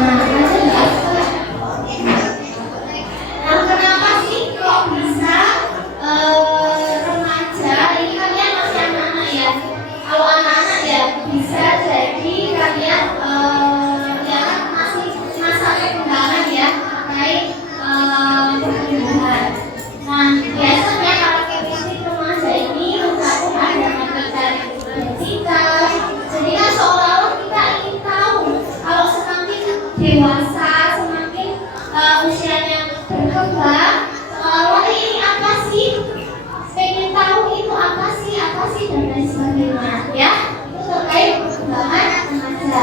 Nah, kenapa sih kok bisa remaja ini kalian masih anak-anak ya? Kalau anak-anak ya bisa jadi kalian ya masih masa perkembangan ya terkait pertumbuhan. Nah, biasanya karakteristik remaja ini merupakan mencari identitas. Jadi kan seolah-olah kita ingin tahu kalau semakin dewasa, semakin usianya berkembang, seolah-olah ini apa sih? Pengen tahu itu apa sih dan lain sebagainya ya. Itu terkait perkembangan remaja.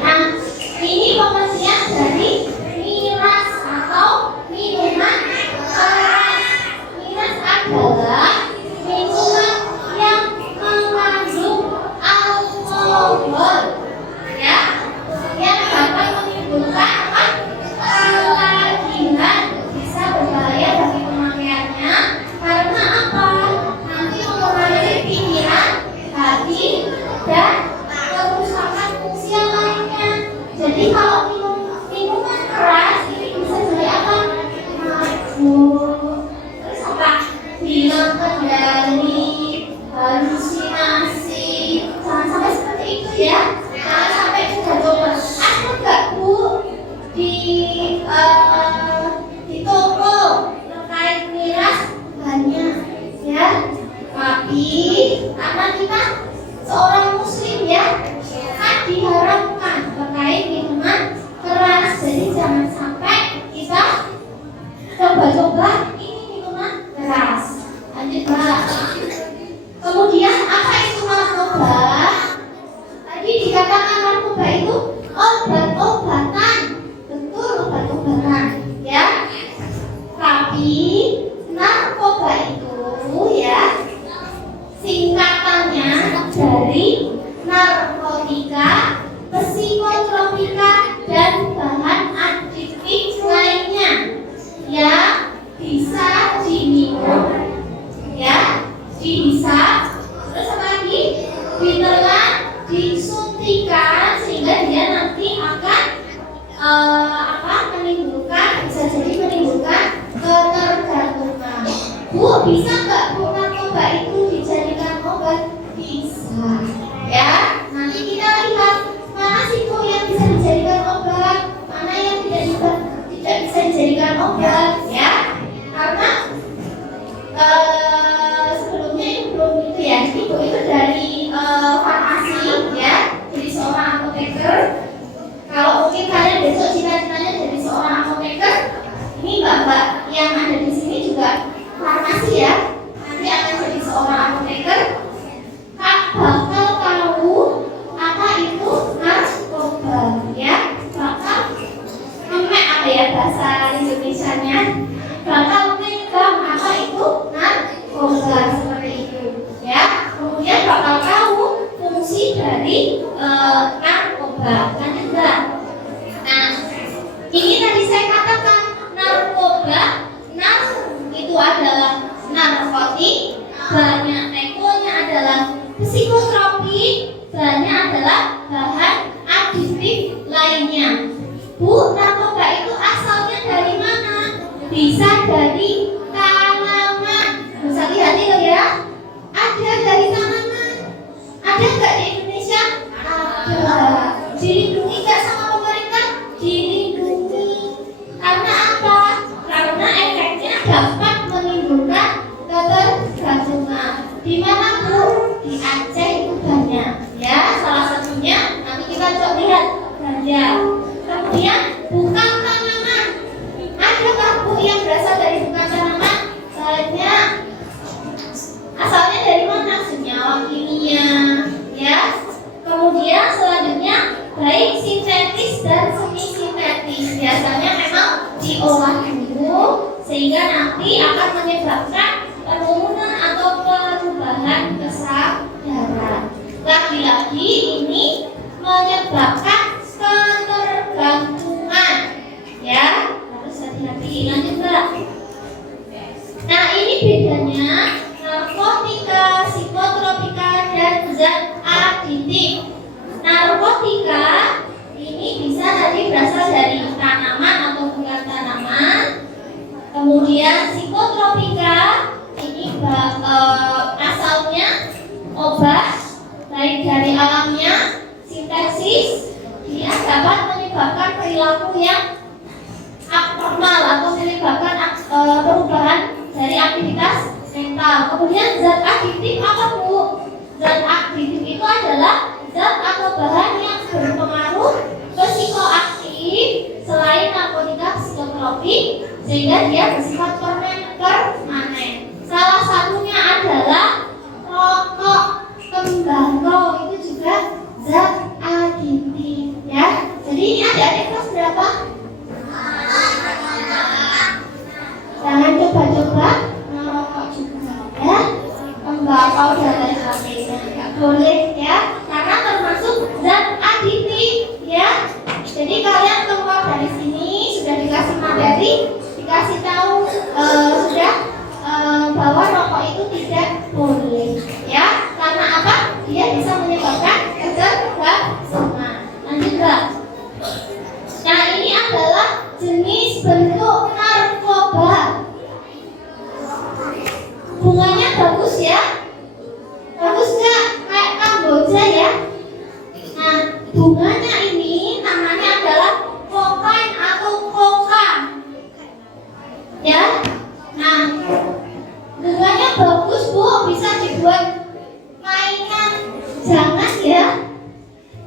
Nah, ini pengertian dari miras atau minuman keras. Miras adalah minuman yang mengandung alkohol ya, yang dapat menimbulkan kelahiran, bisa berbahaya bagi pemakaiannya karena apa? Nanti mempengaruhi pikiran, hati, dan kerusakan fungsi yang lainnya. Jadi kalau minuman keras ini bisa jadi apa? Mabuk, terus apa? Hilang kendali, halusinasi, jangan sampai seperti itu ya. Jangan sampai kita coba. Ada nggak Bu di toko terkait miras banyak ya? Tapi karena kita seorang muslim ya, kan diharapkan terkait minuman keras. Jadi jangan sampai kita coba-coba ini minuman keras. Lanjut Mbak. Kemudian apa itu narkoba? Tadi dikatakan narkoba itu obat-obatan. Betul, obat-obatan ya. Tapi narkoba itu ya singkatannya dari narkotika, psikotropika, dan bahan adiktif lainnya yang bisa diminum ya, dihisap, terus apa lagi? Ditelan, disuntikan sehingga dia nanti akan menimbulkan, bisa jadi menimbulkan ketergantungan. Bu, bisa nggak Bu narkoba itu dijadikan obat? Bisa ya. Nanti kita lihat mana sih Bu yang bisa dijadikan obat, mana yang tidak bisa dijadikan obat ya. Karena sebelumnya itu belum gitu ya. Ibu itu dari farmasi ya, jadi seorang apoteker. Kalau mungkin kalian besok cita-citanya jadi seorang apoteker, ini mbak-mbak yang ada di sini juga farmasi ya, nanti akan jadi seorang apoteker. Kak bakal tahu apa itu narkoba ya, bakal ngemek apa ya bahasa Indonesianya, bakal megang apa itu narkoba seperti itu ya. Kemudian bakal tahu fungsi dari narkoba. Lanjut Mbak. Nah, ini tadi saya katakan narkoba, nar itu adalah narkotik, banyak ekonya adalah psikotropik, banyak adalah bahan adiktif lainnya. Bu, narkoba itu asalnya dari mana? Bisa dari tanaman. Harus hati-hati loh ya. Ada dari tanaman. Ada nggak di Indonesia? Ada. Dilindungi nggak sama pemerintah? Dilindungi. Karena apa? Karena efeknya dapat menimbulkan ketergantungan. Di mana Bu? Di Aceh itu banyak. Ya, salah satunya nanti kita coba lihat ganja. Kemudian bukan tanaman. Adakah Bu yang berasal dari bukan tanaman? Banyak. Asalnya dari mana? Senyawa kimia, ya. Kemudian selanjutnya baik sintetis dan semi sintetis. Biasanya memang diolah dulu sehingga nanti akan menyebabkan penurunan atau perubahan kesadaran. Lagi-lagi ini menyebabkan ketergantungan, ya. Harus hati-hati. Lanjut Mbak. Nah, ini bedanya narkotika, psikotropika, dan zat aditif. Narkotika dapat menyebabkan perilaku yang abnormal atau menyebabkan perubahan dari aktivitas mental. Kemudian zat adiktif apa Bu? Zat adiktif itu adalah zat atau bahan yang berpengaruh psikoaktif selain narkotika psikotropik sehingga dia bersifat permanen. Salah satunya adalah rokok, tembakau, itu juga zat adiktif ya. Jadi ini adik-adik kelas berapa? Jangan coba-coba merokok juga ya, tembakau dan lain sebagainya nggak boleh ya, karena termasuk zat adiktif ya. Jadi kalian keluar dari sini sudah dikasih materi, dikasih tahu sudah bahwa rokok itu tidak boleh ya. Karena apa? Dia bisa menyebabkan ketergantungan. Lanjut Mbak. Nah ini adalah jenis bentuk narkoba. Bunganya bagus ya. Bagus nggak? Kayak Kamboja ya. Nah bunganya ini namanya adalah kokain atau koka ya. Nah bunganya bagus Bu, bisa dibuat mainan. Jangan ya,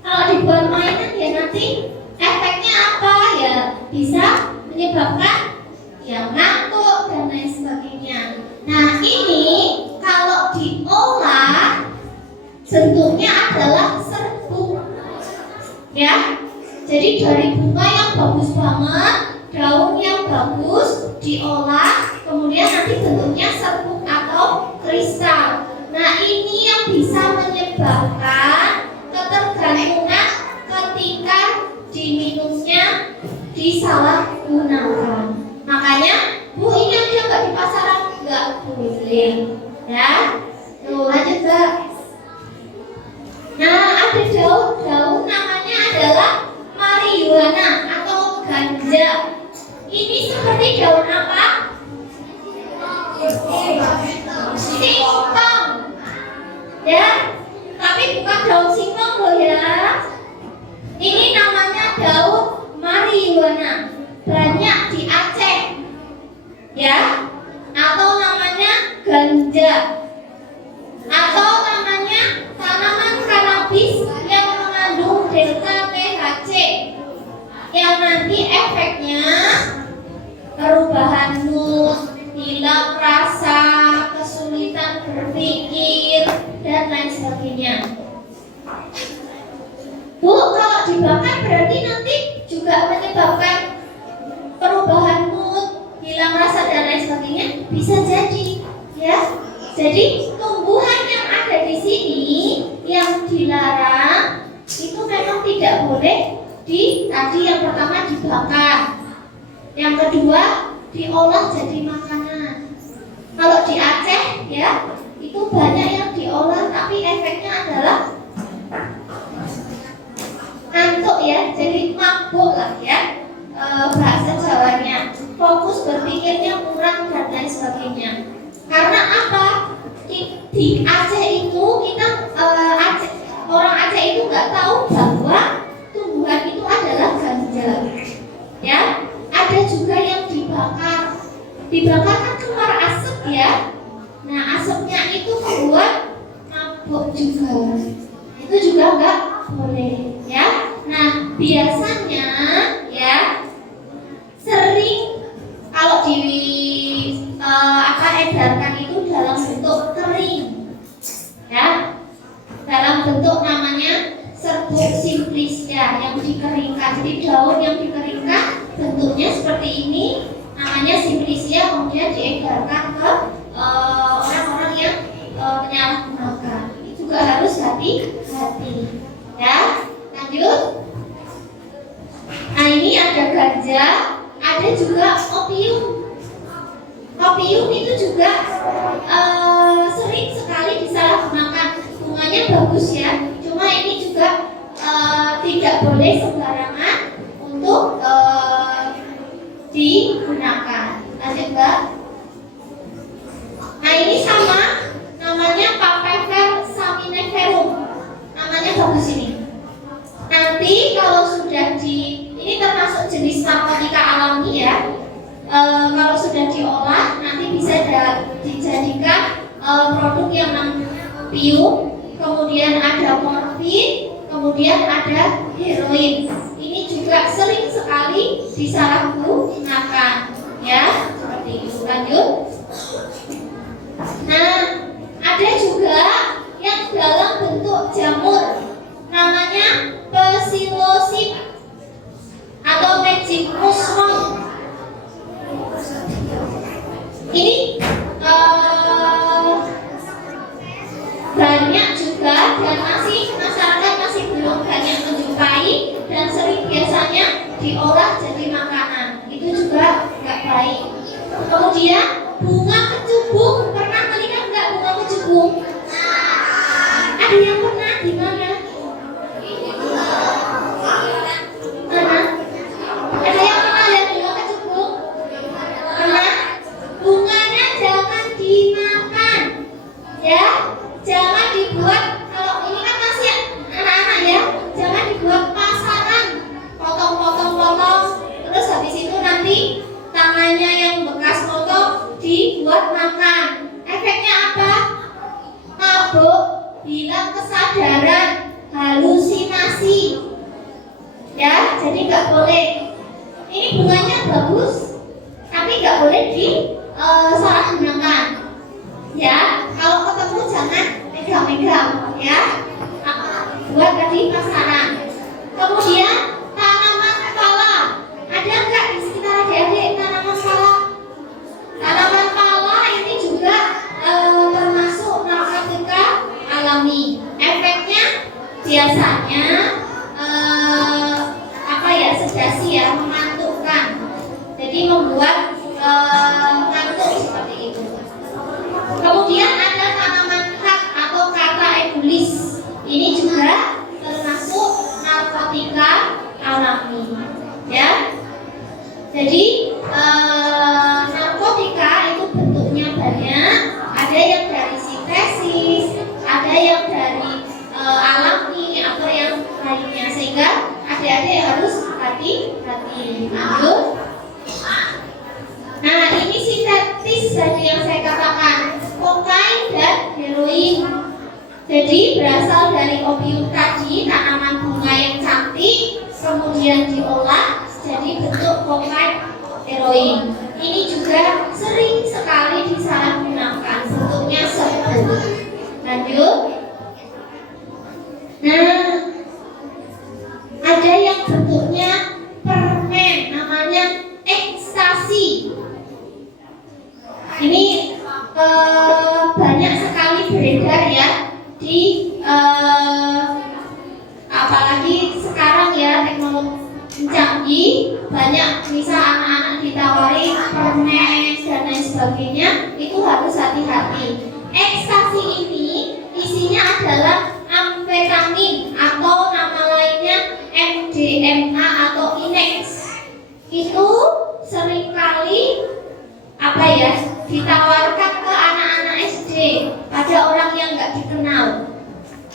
kalau dibuat mainan ya nanti efeknya apa ya, bisa menyebabkan ya ngantuk dan lain sebagainya. Nah ini kalau diolah bentuknya adalah serbuk ya. Jadi dari bunga yang bagus banget, daun yang bagus diolah, kemudian nanti bentuknya serbuk atau kristal. Nah ini yang bisa menyebabkan ketergantungan ketika diminumnya disalahgunakan. Makanya Bu ini ada nggak di pasaran? Nggak boleh ya. Tuh lanjut Mbak. Nah ada daun namanya adalah marijuana atau ganja. Ini seperti daun apa? Singkong ya, tapi bukan daun singkong loh ya. Ini namanya daun marijuana, banyak di Aceh ya, atau namanya ganja, atau namanya tanaman kanabis yang mengandung delta THC yang nanti efeknya perubahan mood, hilang rasa, kesulitan berpikir dan lain sebagainya. Bu, kalau dibakar berarti nanti juga menyebabkan perubahan mood, hilang rasa dan lain sebagainya, bisa jadi ya. Jadi tumbuhan yang ada di sini yang dilarang itu memang tidak boleh tadi yang pertama dibakar, yang kedua diolah jadi makanan. Kalau di Aceh ya itu banyak yang diolah tapi efeknya adalah ngantuk ya, jadi mabuk lah ya, bahasa Jawanya, fokus berpikirnya kurang dan lain sebagainya. Karena apa? Di Aceh itu kita orang Aceh itu nggak tahu bahwa tumbuhan itu adalah ganja ya. Ada juga yang dibakar kan keluar asap ya. Nah asapnya itu membuat mabuk juga, itu juga nggak boleh ya. Nah biasanya ya sering kalau edarkan itu dalam bentuk kering ya, dalam bentuk namanya serbuk simplisia yang dikeringkan. Jadi daun yang dikeringkan bentuknya seperti ini namanya simplisia, kemudian diedarkan ke orang-orang yang menyalahgunakan. Ini juga harus hati-hati ya. Lanjut. Nah ini ada ganja, ada juga opium. Opium itu juga sering sekali disalahgunakan. Bunganya bagus ya, cuma ini juga tidak boleh sembarangan untuk digunakan. Lanjut Mbak. Nah ini sama, namanya Papaver samineverum. Namanya bagus ini. Nanti kalau sudah alami ya. Kalau sudah diolah nanti bisa dijadikan produk yang opium, kemudian ada morfin, kemudian ada heroin. Ini juga sering sekali disalahgunakan ya, seperti itu. Lanjut. Nah, ada juga yang dalam bentuk jamur, namanya psilocybe atau magic mushroom. Ini banyak juga dan masyarakat masih belum banyak menjumpai dan sering biasanya diolah jadi makanan. Itu juga nggak baik. Kemudian bunga kecubung, pernah melihat nggak bunga kecubung? Ada yang pernah di mana? Ada yang pernah lihat bunga kecubung? Pernah? Bunganya jangan dimakan, ya. Jangan dibuat, kalau ini kan masih anak-anak ya, jangan dibuat pasaran, potong-potong, terus habis itu nanti tangannya yang bekas potong dibuat makan. Efeknya apa? Mabuk, hilang kesadaran, halusinasi. Ya, jadi nggak boleh. Ini bunganya bagus, tapi nggak boleh disalahgunakan. Ya, kalau ketemu jangan megang-megang, ya. Buat tadi pasaran. Kemudian tanaman pala. Ada nggak di sekitar adik-adik tanaman pala? Tanaman pala ini juga termasuk narkotika alami. Efeknya biasanya sedasi ya, mengantukkan. Jadi membuat ngantuk seperti itu. Kemudian ada tanaman khat atau kata ebulis. Ini juga termasuk narkotika alami, ya. Jadi narkotika itu bentuknya banyak. Ada yang dari sintesis, ada yang dari alami atau yang lainnya, sehingga adik-adik harus hati-hati. Lanjut. Nah, ini sintetis tadi yang saya katakan, kokain dan heroin. Jadi berasal dari opium tadi, tanaman bunga yang cantik, kemudian diolah jadi bentuk kokain, heroin. Ini juga sering sekali disalahgunakan, bentuknya serbu. Lanjut. Nah, ada yang bentuknya permen, namanya ekstasi. Ini banyak sekali beredar ya di apalagi sekarang ya, teknologi canggih, banyak misal anak-anak ditawari permen dan lain sebagainya, itu harus hati-hati. Ekstasi ini isinya adalah amfetamin atau nama lainnya MDMA atau Inex. Itu seringkali ditawarkan ke anak-anak SD pada orang yang nggak dikenal.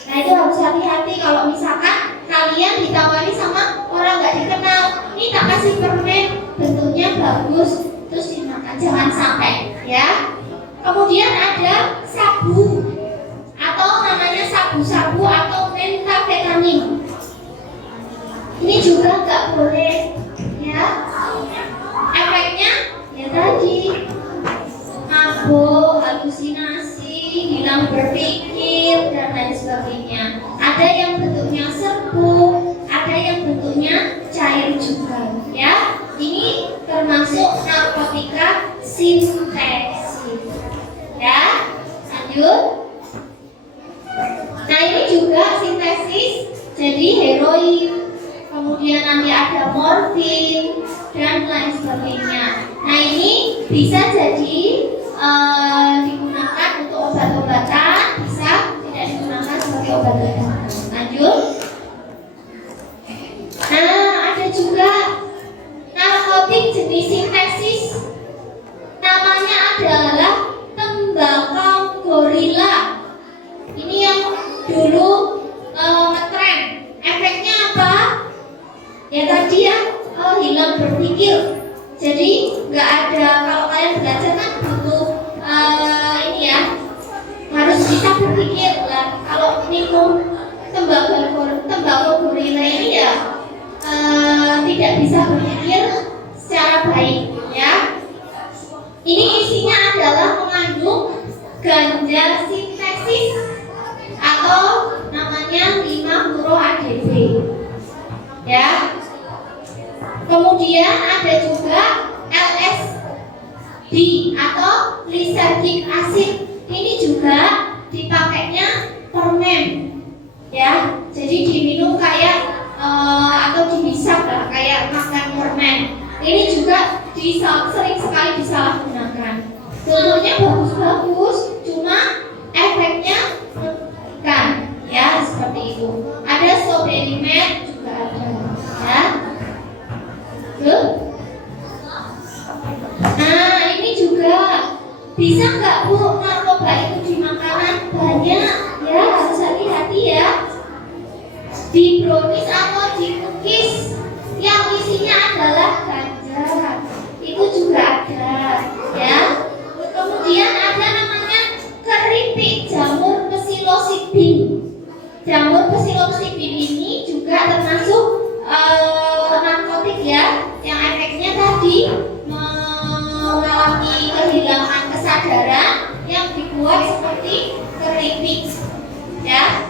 Nah, itu harus hati-hati kalau misalkan kalian ditawari sama orang nggak dikenal. Ini tak kasih permen, bentuknya bagus, terus dimakan, jangan sampai ya. Kemudian ada sabu atau namanya sabu-sabu atau metafetamin. Ini juga nggak boleh ya. Efeknya ya tadi, mabuk, halusinasi, hilang berpikir dan lain sebagainya. Ada yang bentuknya serbuk, ada yang bentuknya cair juga ya. Ini termasuk narkotika sintesis ya. Lanjut. Nah, ini juga sintesis, jadi heroin, kemudian nanti ada morfin dan lain sebagainya. Nah, ini bisa jadi digunakan untuk obat-obatan, bisa tidak digunakan sebagai obat-obatan. Lanjut. Nah, ada juga narkotik jenis sintesis, namanya adalah tembakau gorila. Ini yang dulu ngetren. Efeknya apa? Ya tadi ya, hilang berpikir. Jadi nggak ada, kalau kalian belajar kan butuh ini ya, harus bisa berpikir lah. Kalau minum tembakau gorila ini ya tidak bisa berpikir secara baik ya. Ini isinya adalah mengandung ganja sintesis atau namanya 5-fluoro-ADP ya. Kemudian ada juga LSD atau lysergic acid. Ini juga dipakainya permen ya. Jadi diminum kayak atau dihisap lah kayak makan permen. Ini juga sering sekali disalahgunakan. Contohnya bagus-bagus, cuma efeknya kan ya seperti itu. Ada strawberry med juga ada ya. Nah ini juga bisa nggak Bu narkoba itu di makanan? Banyak ya, harus hati-hati ya. Di brownies atau di cookies yang isinya adalah ganja itu juga ada ya. Kemudian ada namanya keripik jamur psilocybin. Jamur psilocybin ini juga termasuk narkotik ya, yang efeknya tadi mengalami kehilangan kesadaran yang dibuat seperti keripik ya.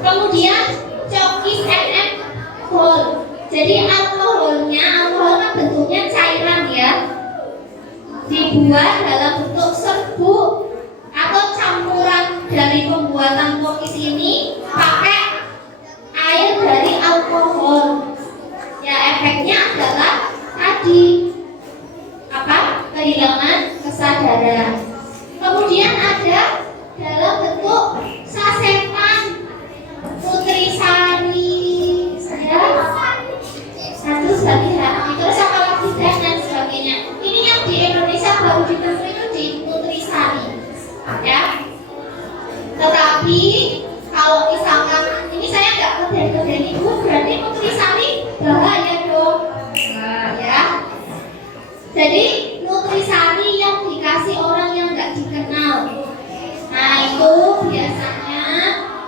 Kemudian cookies and alcohol. Jadi alkohol kan bentuknya cairan ya, dibuat dalam bentuk serbuk atau campuran dari pembuatan cookies ini pakai air dari alkohol. Ya efeknya adalah tadi kehilangan kesadaran. Kemudian ada dalam bentuk sasetan nutrisari ya. Terus terus apa lagi dan sebagainya. Ini yang di Indonesia baru ditemukan itu di nutrisari ya. Tetapi kalau misalkan ini saya nggak keden ibu, berarti nutrisari bahaya dong. Nah, ya. Jadi nutrisari yang dikasih orang yang nggak dikenal, nah itu biasanya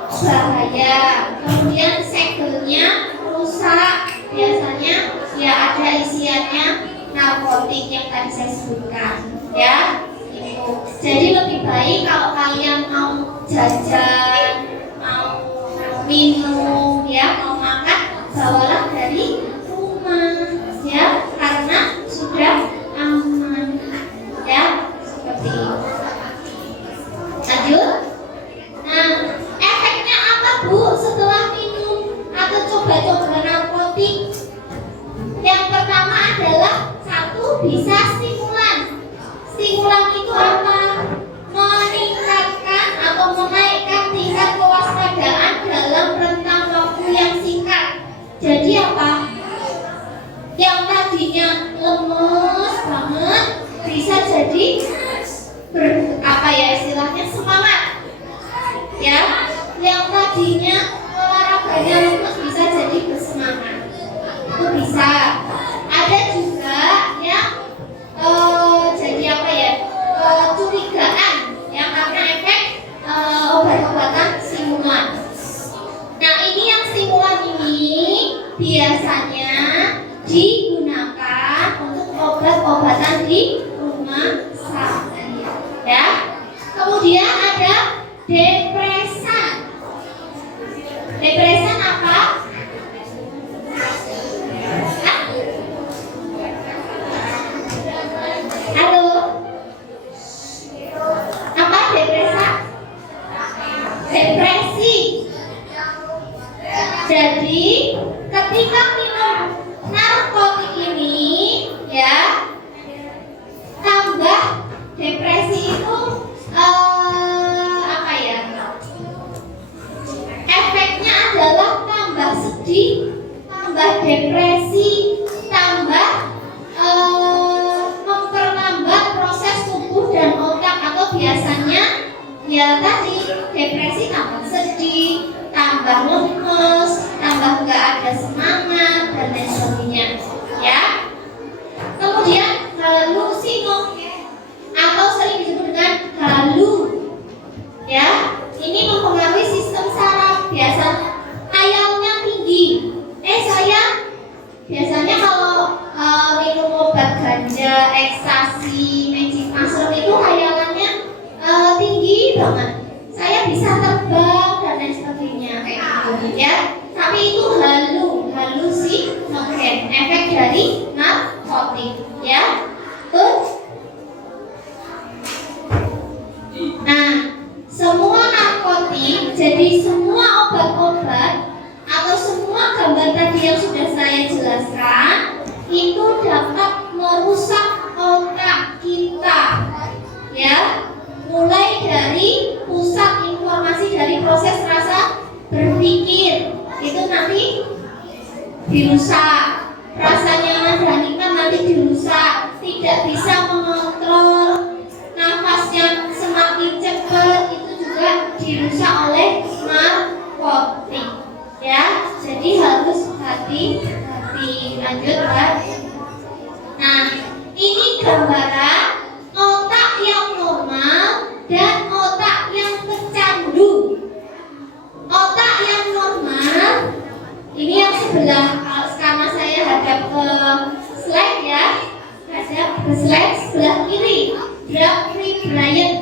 bahaya. Kemudian segelnya rusak, biasanya ya ada isiannya narkotik yang tadi saya sebutkan ya. Itu. Jadi lebih baik kalau kalian mau jajan, mau minum ya, mau makan, bawalah dari rumah ya, karena sudah aman ya, seperti itu. Lanjut. Nah, efeknya apa Bu setelah minum atau coba-coba narkotik? Yang pertama adalah satu, bisa stimulan. Stimulan itu apa? Meningkatkan atau menaikkan tingkat kewaspadaan dalam rentang waktu yang singkat. Jadi apa? Yang tadinya lemes banget bisa jadi istilahnya semangat ya. Yang tadinya olahraganya lemes bisa jadi bersemangat, itu bisa. Ada juga yang jadi curigaan ya, karena efek obat-obatan stimulan. Nah ini yang stimulan ini biasanya digunakan untuk obat-obatan di rumah sakit ya. Kemudian ada depresan. Depresan apa? Halo? Apa depresan? Depresi. Jadi ketika minum narkotik ini ya, tambah depresi itu efeknya adalah tambah sedih, tambah depresi, tambah memperlambat proses tubuh dan otak. Atau biasanya ya tadi depresi tambah sedih, tambah lemes, tambah nggak ada semangat dan lain sebagainya ya. halusino atau sering disebut dengan halu. Ya, ini mempengaruhi sistem saraf. Biasanya khayalnya tinggi. Saya biasanya kalau minum obat ganja, ekstasi, magic mushroom itu khayalannya tinggi banget. Saya bisa terbang dan lain sebagainya kayak gitu ya. Tapi itu halusinogen, efek dari narkotik ya. Tuh. Nah, semua narkotik, jadi semua obat-obat atau semua gambar tadi yang sudah saya jelaskan itu dapat merusak otak kita ya, mulai dari pusat informasi dari proses rasa berpikir itu nanti dirusak, rasa nyaman dan nikmat nanti dirusak, tidak bisa mengontrol nafas yang semakin cepat itu juga dirusak oleh narkotik ya. Jadi harus hati-hati. Lanjut Mbak. Nah, ini gambaran otak yang normal dan otak yang kecandu. Otak yang normal ini yang sebelah, karena saya hadap ke slide ya, hadap ke slide sebelah kiri, drug free Brian.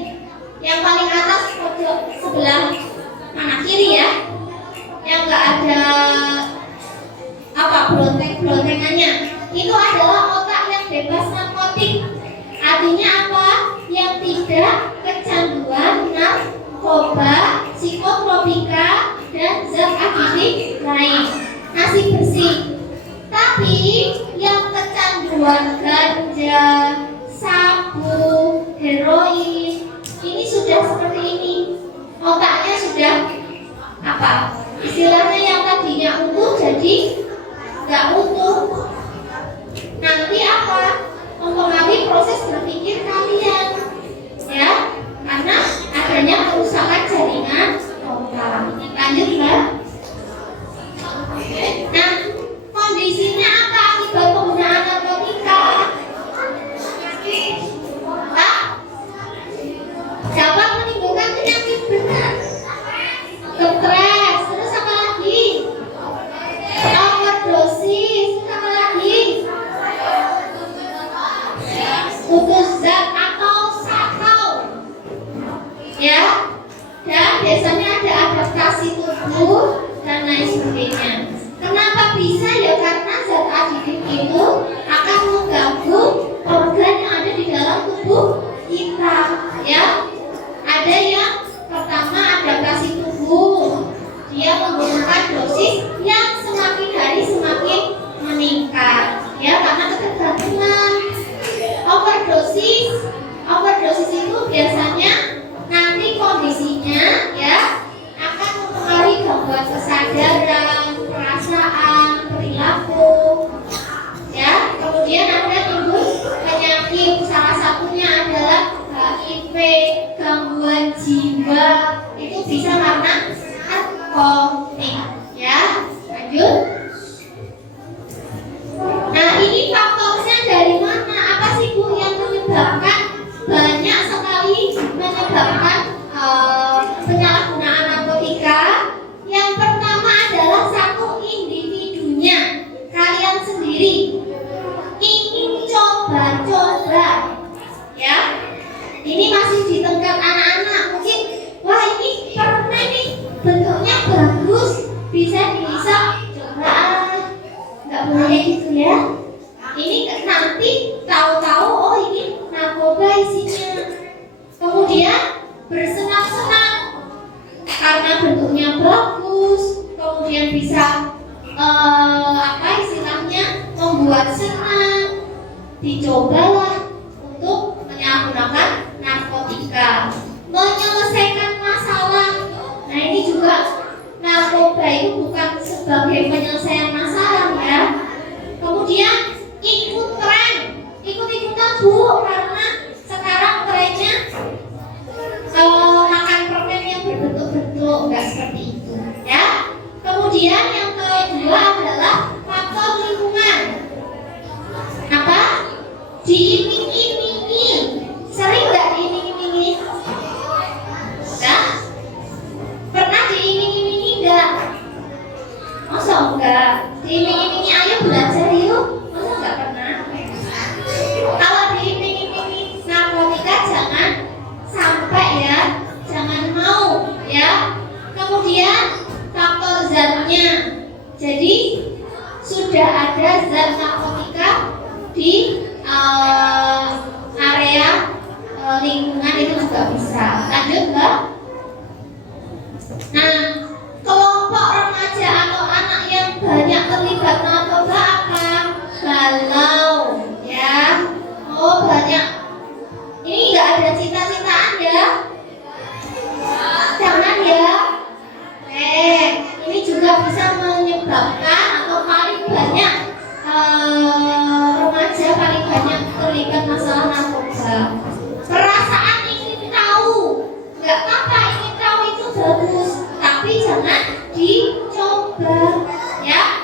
Yang paling atas pojok sebelah mana kiri ya, yang nggak ada berontek-berontekannya, itu adalah otak yang bebas narkotik. Artinya apa? Yang tidak kecanduan narkoba, psikotropika dan zat adiktif lain, masih bersih. Tapi yang kecanduan ganja, sabu, heroin, ini sudah seperti ini. Otaknya sudah apa? Istilahnya yang tadinya utuh jadi nggak utuh. Nanti apa? Mempengaruhi proses berpikir kalian, ya, karena adanya kerusakan jaringan otak. Lanjut Mbak. Nah, kondisinya apa akibat penggunaan narkotika? Dapat menimbulkan penyakit benar, stres, terus apa lagi? Overdosis, apa lagi? Putus zat atau sakau, ya. Dan biasanya ada adaptasi tubuh dan lain sebagainya. Kenapa bisa ya? Karena zat adiktif itu akan mengganggu organ yang ada di dalam tubuh kita, ya. Ada yang pertama adaptasi tubuh, dia menggunakan dosis yang semakin hari semakin meningkat, ya, karena ketergantungan. Overdosis itu biasanya nanti kondisinya ya akan mempengaruhi gangguan kesadaran, perasaan, perilaku, ya. Kemudian ada timbul penyakit, salah satunya adalah HIV, gangguan jiwa, itu bisa karena narkotik, ya. Lanjut. Nah, ini faktornya dari mana? Apa sih Bu yang menyebabkan, banyak sekali menyebabkan penyalahgunaan narkotika? Yang pertama adalah satu, individunya, kalian sendiri ingin coba-coba, ya. Ini masih di tingkat anak-anak, mungkin wah ini permen nih, bentuknya bagus, bisa dihisap, coba, nggak boleh gitu ya. Ini nanti tahu-tahu oh ini narkoba isinya, kemudian bersenang-senang karena bentuknya bagus, kemudian bisa apa istilahnya membuat senang, dicobalah untuk menyalahgunakan narkotika, menyelesaikan masalah. Nah, ini juga narkoba itu bukan sebagai penyelesaian masalah ya. Kemudian ikut tren, ikut-ikutan Bu, karena sekarang trennya makan permen yang berbentuk-bentuk, nggak seperti itu ya. Kemudian yang kedua adalah faktor lingkungan. Apa? Diiming diiming-imingi ayo belajar yuk, masa nggak pernah? Kalau diiming-imingi narkotika jangan sampai ya, jangan mau ya. Kemudian faktor zatnya, jadi sudah ada zat narkotika di area lingkungan itu juga bisa. Lanjut Mbak. Nah, kelompok remaja atau anak yang banyak terlibat narkoba akan galau ya. Oh banyak. Ini nggak ada cita-citaan ya. Jangan ya. Ini juga bisa menyebabkan atau paling banyak remaja paling banyak terlibat masalah narkoba. Perasaan ingin tahu, nggak apa-apa ingin tahu itu bagus, tapi jangan dicoba ya.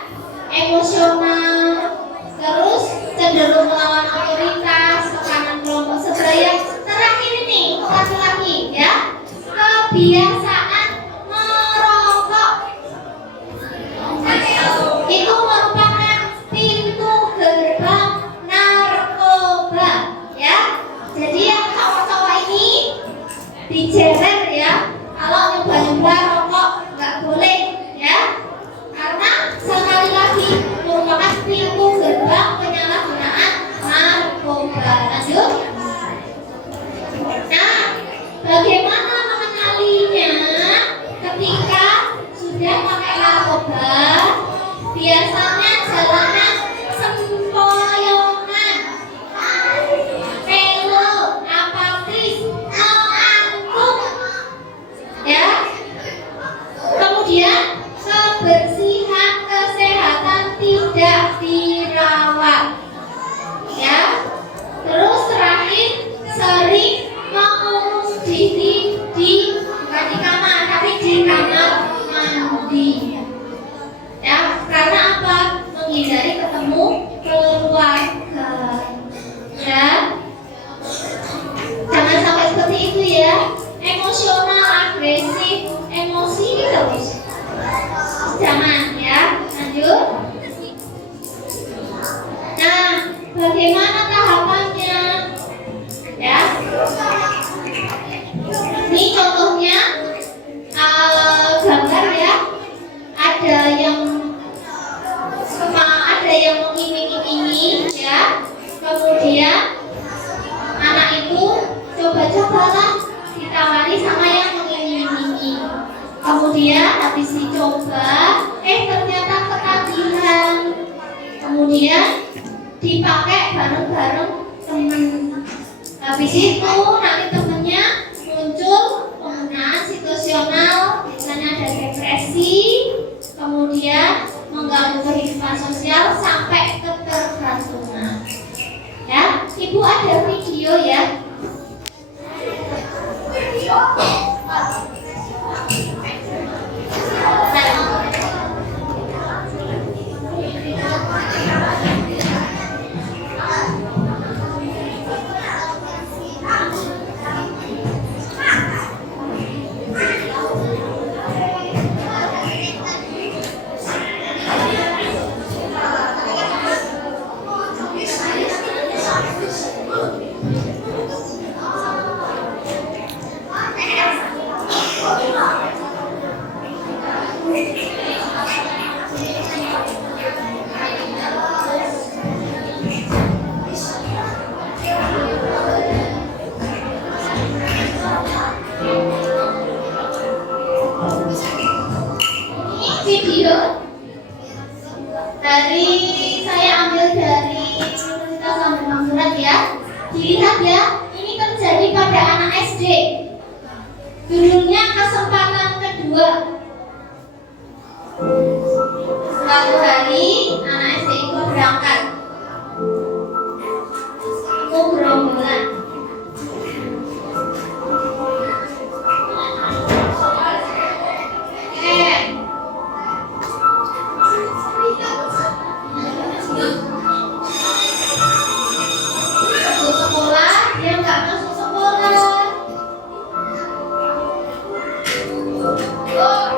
Emosional, terus cenderung melawan otoritas, tekanan kelompok sebaya. Terakhir ini untuk laki-laki ya, kebiasaan merokok itu merupakan pintu gerbang narkoba ya. Jadi yang cowok-cowok ini dijerer ya, kalau nyoba-nyoba rokok nggak boleh ya, karena sekali lagi merupakan pintu gerbang penyalahgunaan narkoba. Lanjut. Nah, bagaimana mengenalinya ketika sudah pakai narkoba? Biasanya jalanan sempoyongan, pelo, apatis, mengantuk ya. Kemudian kebersihan kesehatan tidak dirawat ya. Terus terakhir sering mengurus diri bukan di kamar tapi di kamar mandi ya. Karena apa? Menghindari ketemu keluarga ya. Jangan sampai seperti itu ya. Emosional, agresif, emosi terus jangan ya. Lanjut. Nah, bagaimana tahapannya ya? Ini contohnya gambar ya. Ada yang mengiming-imingi ya. Kemudian anak itu coba-cobalah ditawari sama yang mengiming-imingi. Kemudian habis dicoba, ternyata ketagihan. Kemudian dipakai bareng-bareng temen. Habis itu nanti temennya muncul penggunaan situasional, misalnya ada depresi, kemudian mengganggu kehidupan sosial sampai ketergantungan. Ya, Ibu ada video ya. Video dari saya ambil dari Universitas Lambung Mangkurat ya. Dilihat ya, ini terjadi pada anak SD. Judulnya kesempatan kedua. Suatu hari anak SD itu berangkat gerombolan. Oh.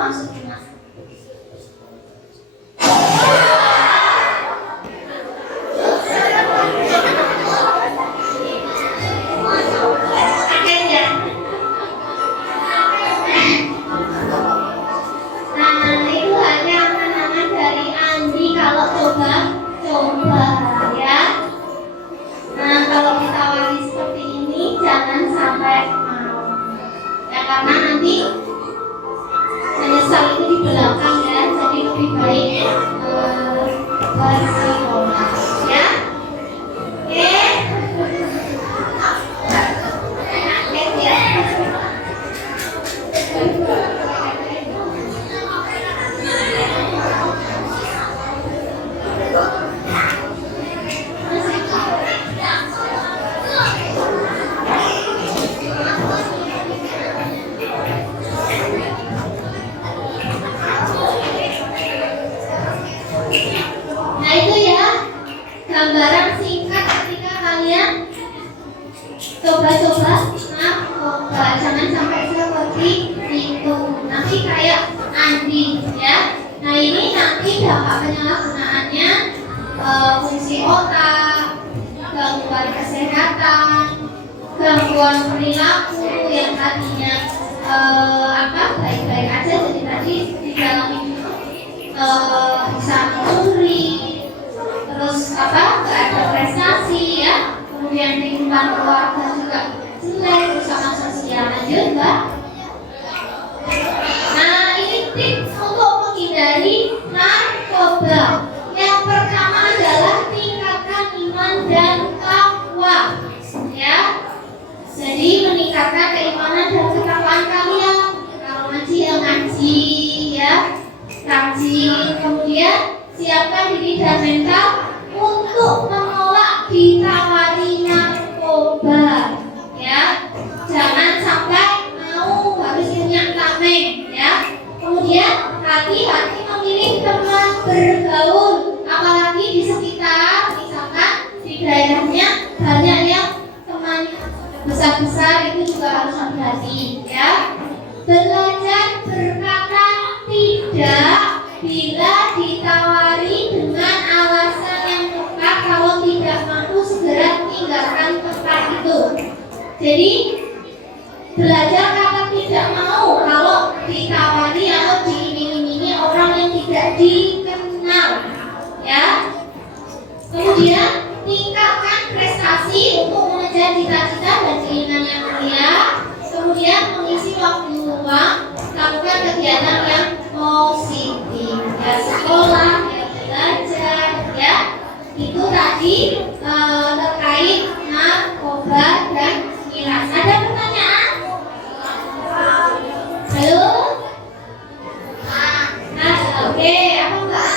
maksudnya? Coba ya. Nah, kalau ditawari seperti ini jangan sampai mau. Ya karena nanti menyesal itu di belakang ya. Jadi lebih baik bersihoma ya. Oke. Enak ya. Nah itu ya gambaran singkat ketika kalian coba-coba narkoba, jangan sampai seperti itu. Nanti kayak Andi ya. Nah ini nanti dampak penyalahgunaannya fungsi otak, gangguan kesehatan, gangguan perilaku yang tadinya baik-baik aja, jadi tadi di dalam itu bisa mencuri, terus nggak ada prestasi ya, kemudian lingkungan keluarga juga jelek, usaha sosialnya juga. Nah ini tips untuk menghindari narkoba. Yang pertama adalah tingkatkan iman dan takwa ya. Jadi meningkatkan keimanan dan ketakwaan kalian. Kalau ngaji ya ngaji ya, rajin. Kemudian siapkan diri dan mental untuk menolak ditawari narkoba ya. Jangan sampai mau harus punya tameng ya. Kemudian hati-hati memilih teman bergaul, apalagi di sekitar, misalkan di daerahnya banyak yang teman besar-besar, itu juga harus hati-hati ya. Belajar berkata tidak bila ditawari dengan alasan yang tepat. Kalau tidak mampu segera tinggalkan tempat itu. Jadi belajar kata tidak mau kalau ditawari atau diiming-imingi orang yang tidak dikenal ya. Kemudian tingkatkan prestasi untuk mengejar cita-cita dan keinginannya mulia. Kemudian mengisi waktu luang, lakukan kegiatan yang positif ya, sekolah ya, belajar ya. Itu tadi terkait narkoba dan miras. Ada pertanyaan? Halo? Oke, apa enggak?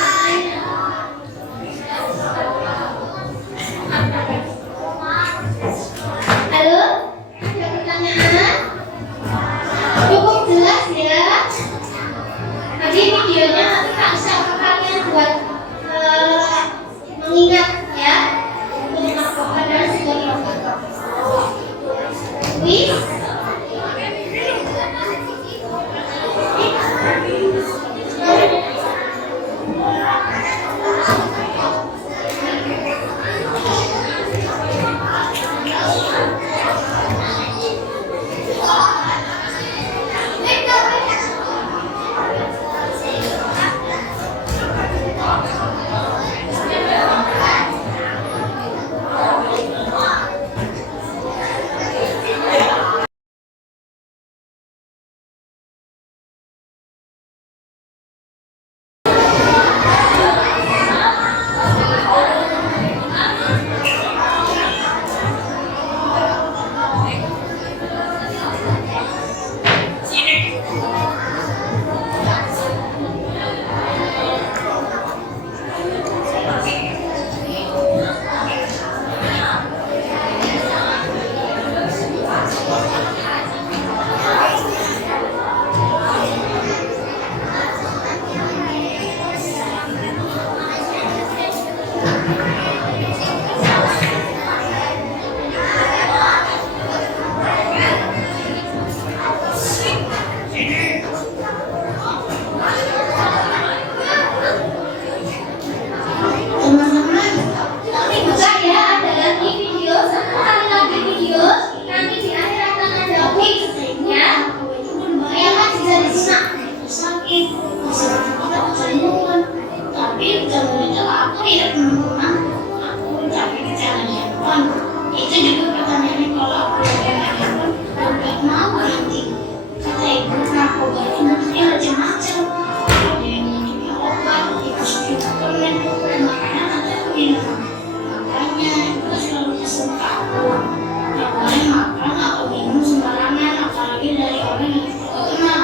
Halo? Ada pertanyaan? Itu juga pertanyaannya kalau aku tanyakan nggak mau nanti kata ibu narkoba itu bentuknya macam-macam. Ada yang bentuknya obat, dimasukin ke permen, makanya kata aku bilang makanya ibu selalu pesen ke aku nggak boleh makan atau minum sembarangan, apalagi dari orang yang kita kenal.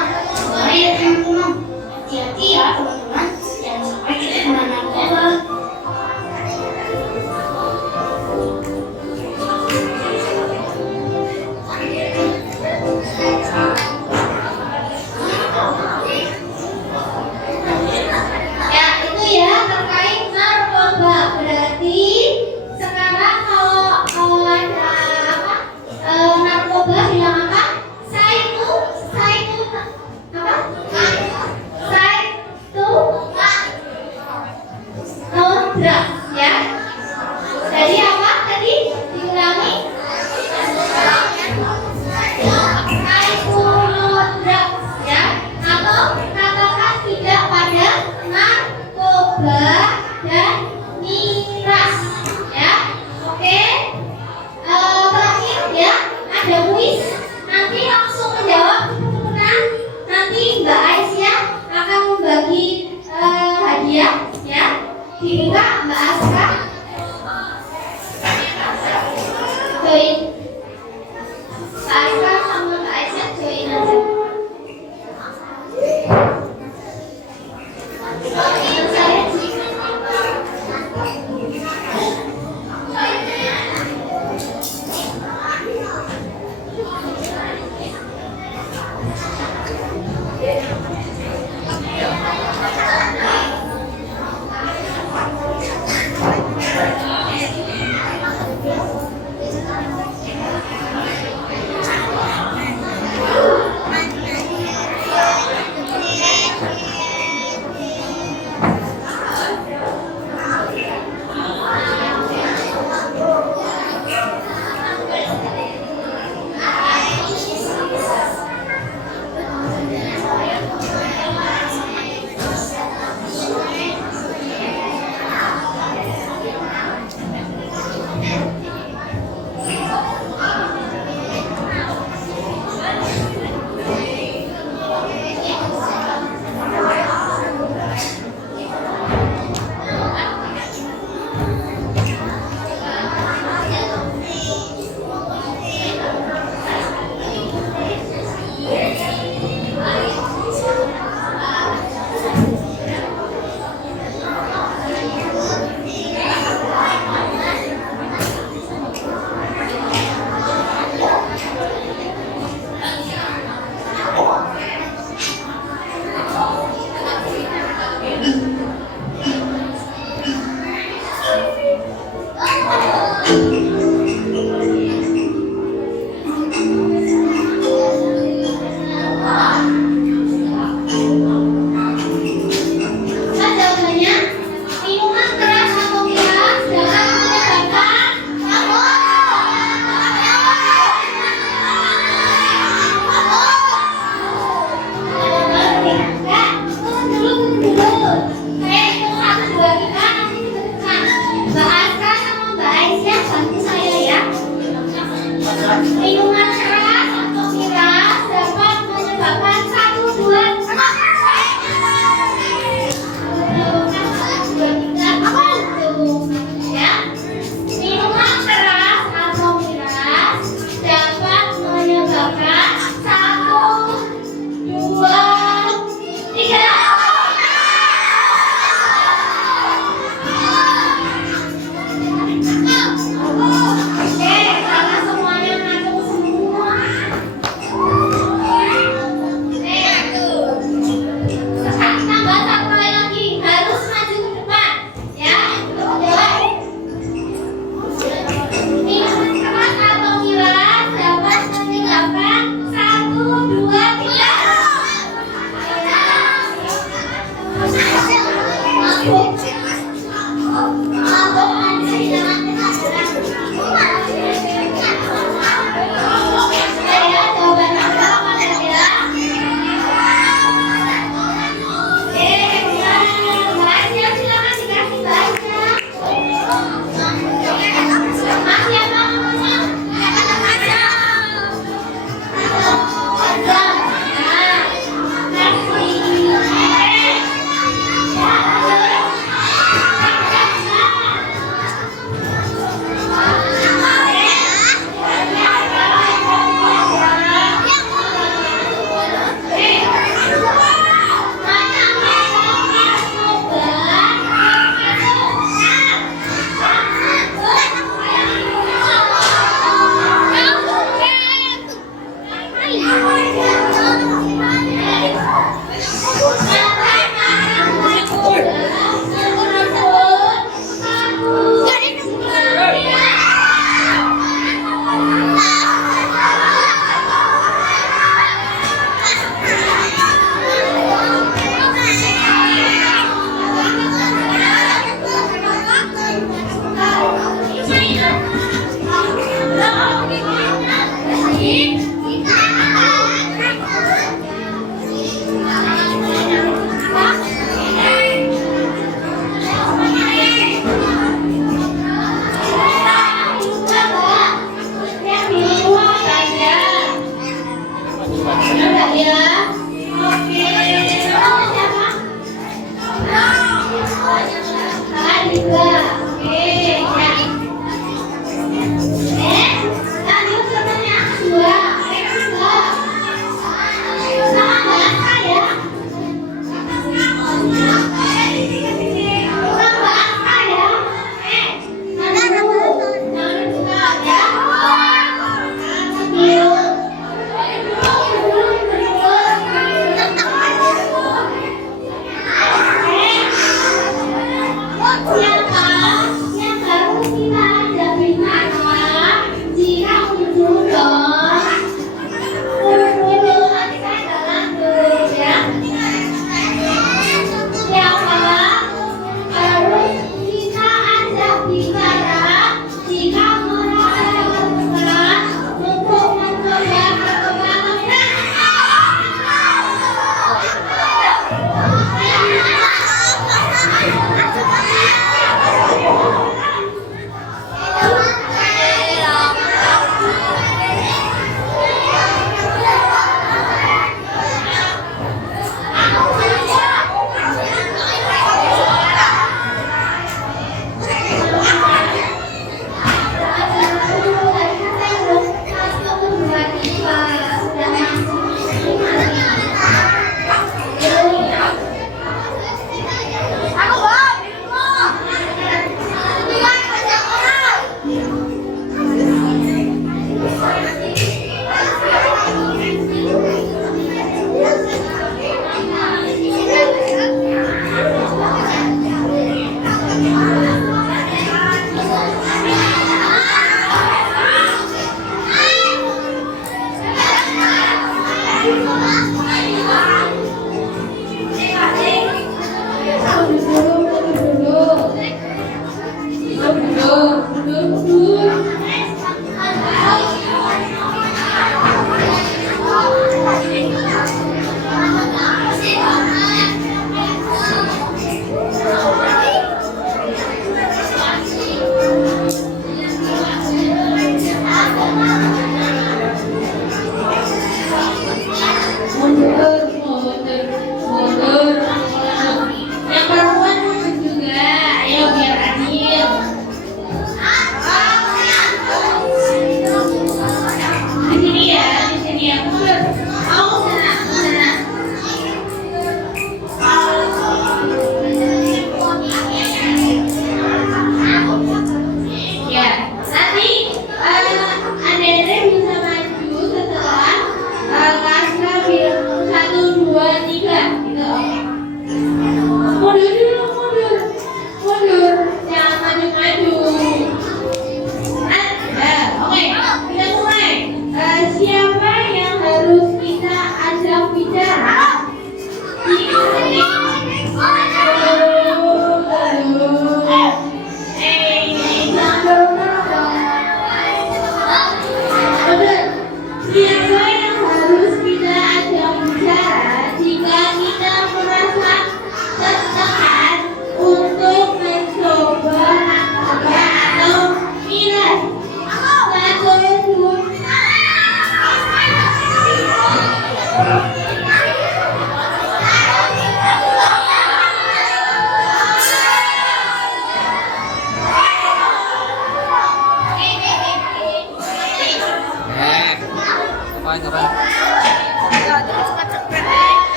Boleh ya teman-teman, hati-hati ya teman-teman, jangan sampai kita kena narkoba.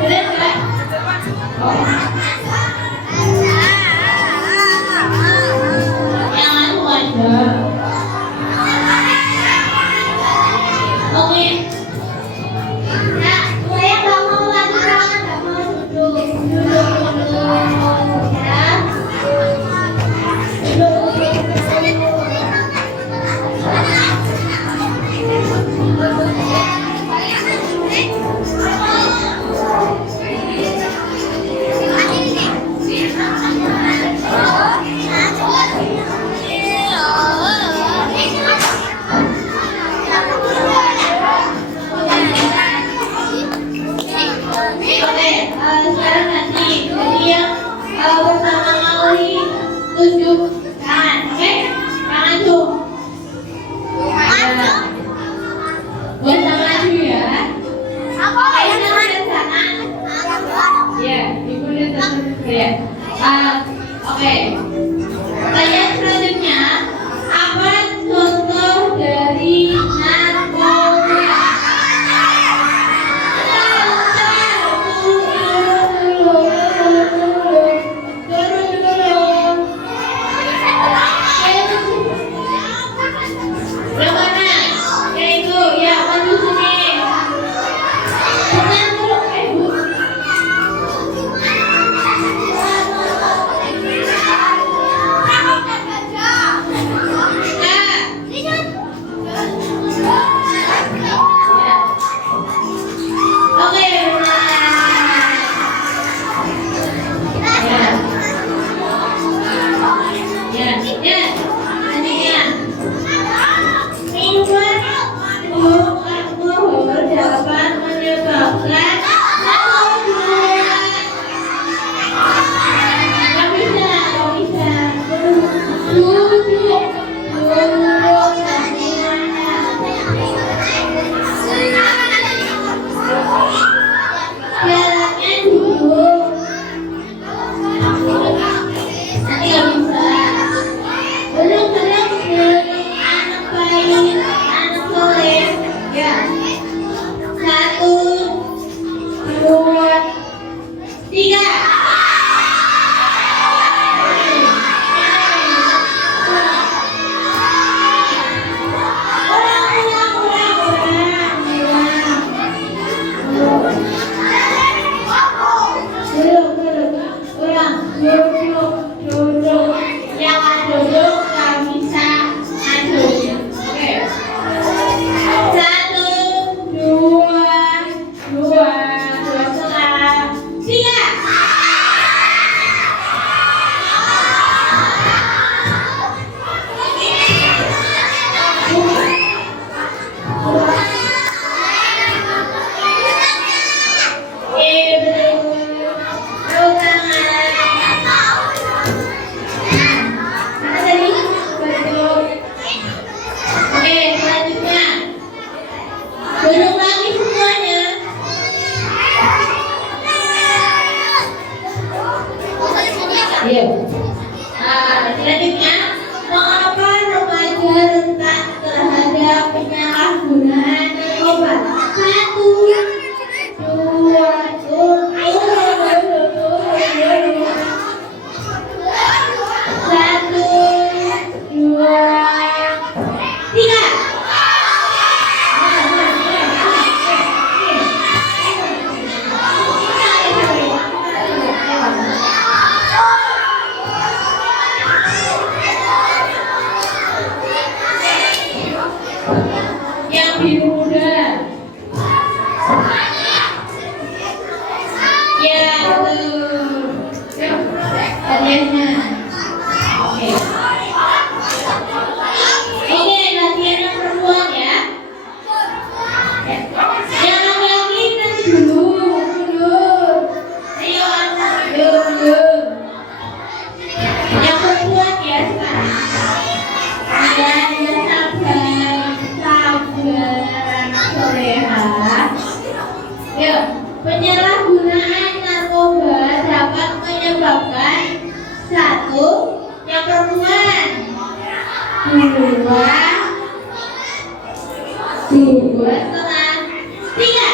Boleh, Tangan, oke? Tangan tuh. Ya. Buat sama maju ya. Ayo lihat sana. Ya, ibu lihat sana ya. Oke. Pertanyaan selanjutnya, apa contoh dari narkoba? Yang mana? Yaitu ya maju sini. Tenang dulu, Bu. Oke, minuman alkohol dapat menyebabkan jalannya dulu. Nanti nggak bisa. Belum anak baik, anak soleh. Ya. 1, 2, 3. Duduk. Jangan duduk, nggak bisa maju. Oke. 1, 2, 2 setengah, 3. Duduk lagi semuanya. Iya. Selanjutnya, mengapa remaja rentan terhadap penyalahgunaan narkoba? 1, 2, 3. Yang biru muda. Ya, betul. Hadiahnya. Oke. Oke, latihan yang perempuan ya. Yang laki-laki nanti dulu. Ayo, dulu. Yang perempuan ya sekarang. Ada yang sabar, soleha. Yuk, penyalahgunaan narkoba dapat menyebabkan 1, yang perempuan. 2 setengah, 3.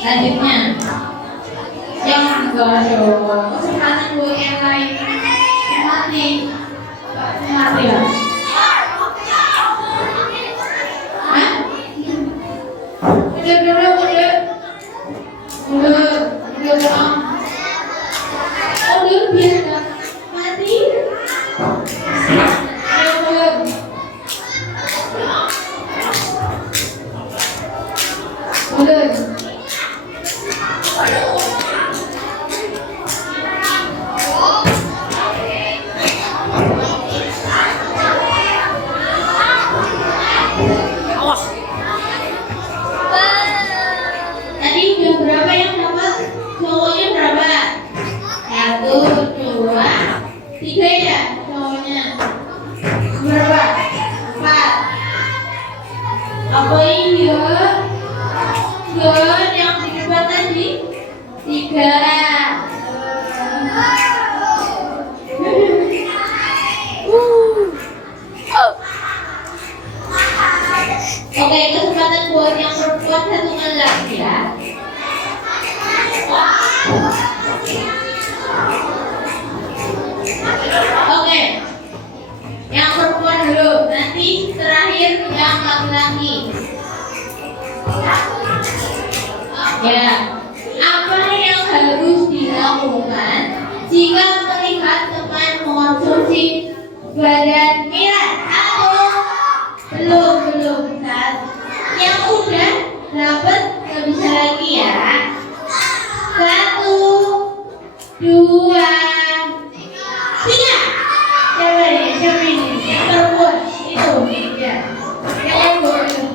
Selanjutnya, jangan enggak dong. Kesempatan buat yang lain. Mati ya. Hah? Udah. berapa tadi? 3. Oke, kesempatan buat yang perempuan 1 kali lagi ya. Oke, yang perempuan dulu, nanti terakhir yang laki-laki. Ya, apa yang harus dilakukan jika melihat teman mengonsumsi badan miras? Atau belum Sat. Yang udah dapat nggak bisa lagi ya. 1, 2, 3. Siapa ini? Yang perempuan itu ya. Yang boleh.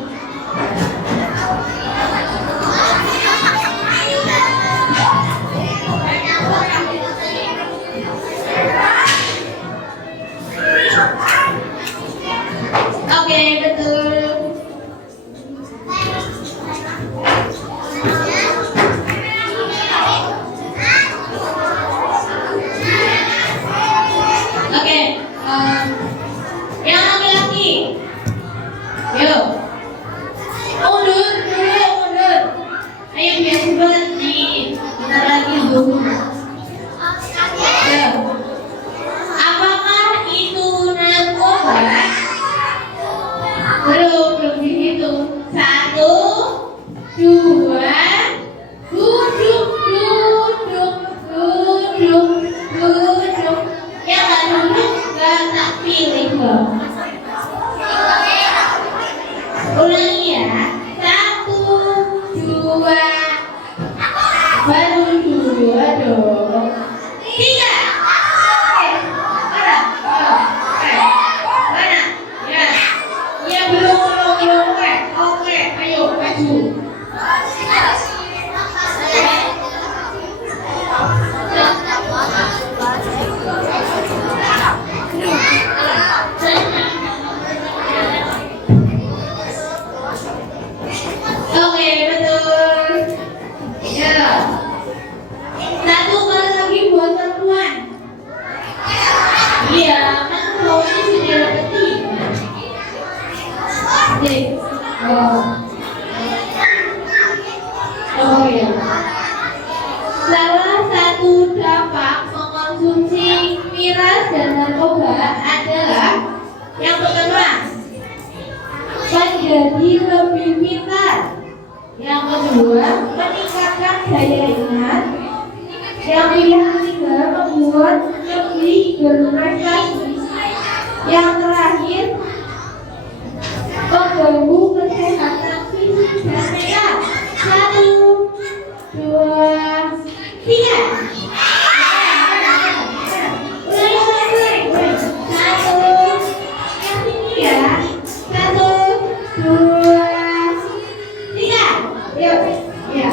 Oke, betul. Oke, yang laki-laki. Yuk. Mundur. Ayo biasa banget nih. Bentar lagi dulu. Yuk. Apakah itu narkoba? Belum dihitung. 1, 2, duduk. Yang nggak duduk nggak tak pilih loh. Ulangi ya. 1, 2, baru 2 dong. 3. Mana? Ya belum. Oke, ayo maju. Oke, betul. Ya. 1 kali lagi buat perempuan. Iya, kan cowoknya sudah dapat 3. Oke. Oh ya. Salah satu dampak mengonsumsi miras dan narkoba adalah yang pertama, menjadi lebih pintar. Yang kedua, meningkatkan daya ingat. Yang ketiga, membuat lebih berprestasi. Yang terakhir, mengganggu kesehatan fisik dan mental. 1, 2, 3. Yuk, ya.